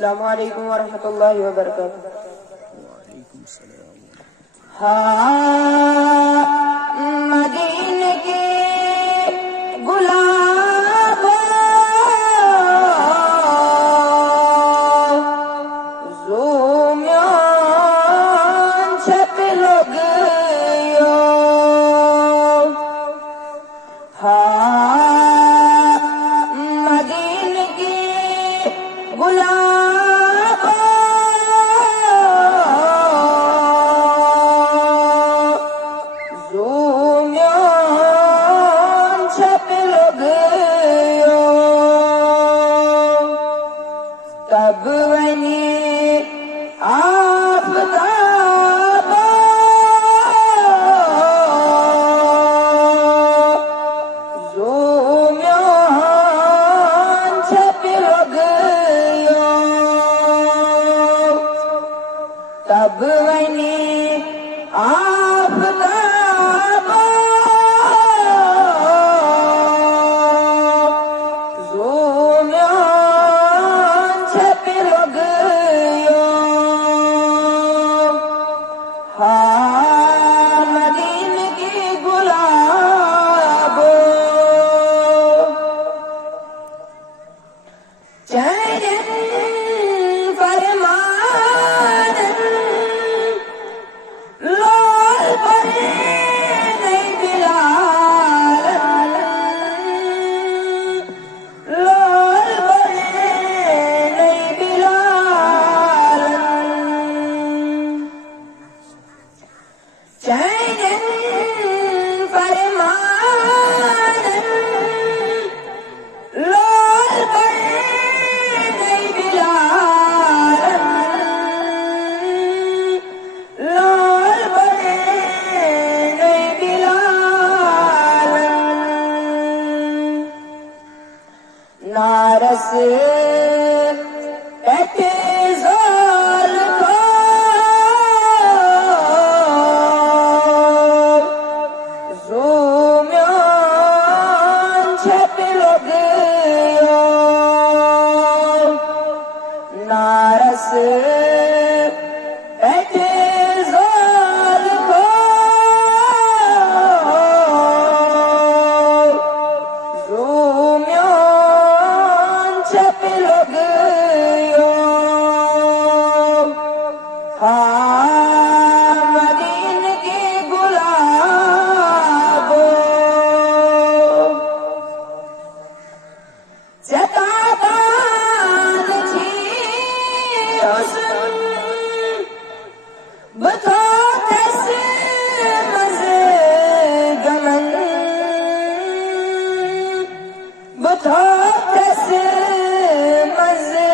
अस्सलामु अलैकुम वरहमतुल्लाहि वबरकातुहू। वालेकुम सलाम। हाँ मदीने के गुलाब ज़ूम्यान छप लोग यो। हाँ मदीने के गुलाब ज़ूम्यान छप लोग यो। तब वनी आफ़ताब ज़ूम्यान छप लोग यो। तब वनी आफ़ताब ज़ूम्यान छप लोग यो। हाँ मदीने की गुलाब चैन फरमान लोल पर नहीं बिलाल लोल पर नहीं बिलाल चैन फरमान लोल पर नहीं बिलाल लोल पर नहीं बिलाल नारस एतेज़ाल को ज़ूम्यान छप लोग यो। नारस एतेज़ाल को ज़ूम्यान छप लोग यो। हाँ मदीने के गुलाब जताबान छी हुस्न बतौतस मज़े गमन बतौतस मज़े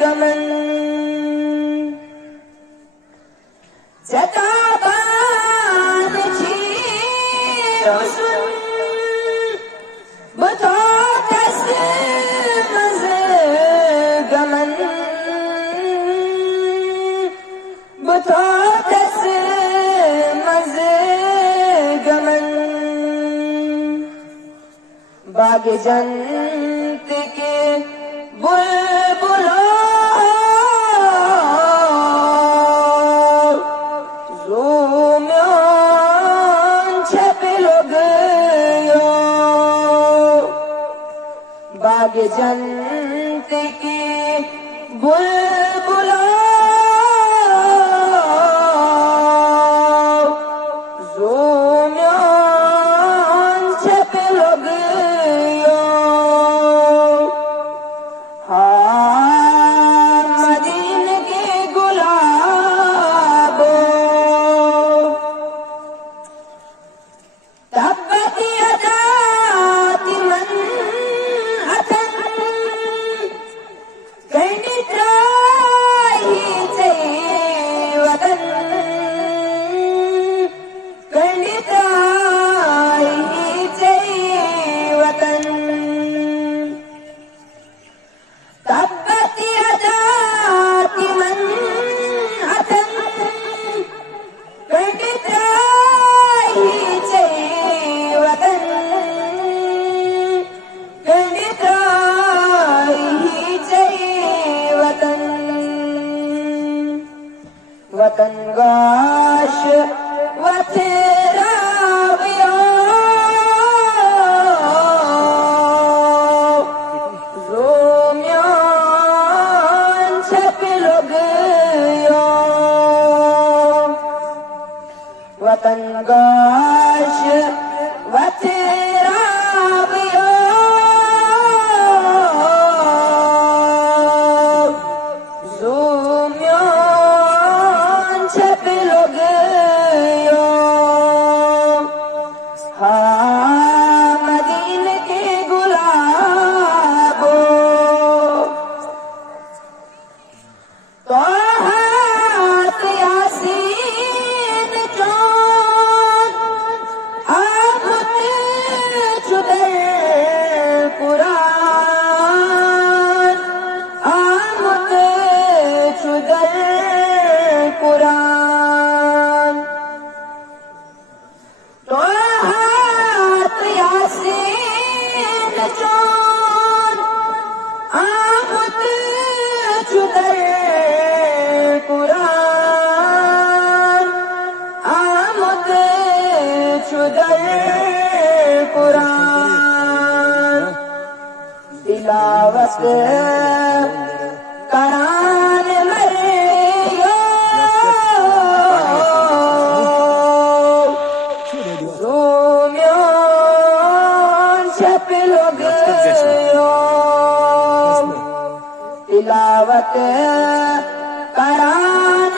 गमन जताबान छी हुस्न बतौतस मज़े गमन बतौतस मज़े गमन बाग जन्नत के बुलबुलों ज़ूम्यान छप लोग यो। बाग जन्नत के बुलबुलों ज़ूम्यान छप लोग यो। हाँ मदीने के गुलाब तब्बत यदा तिमन अतन कैनित्रा करान मरियो रोम्योन छप लोग तिलावत करान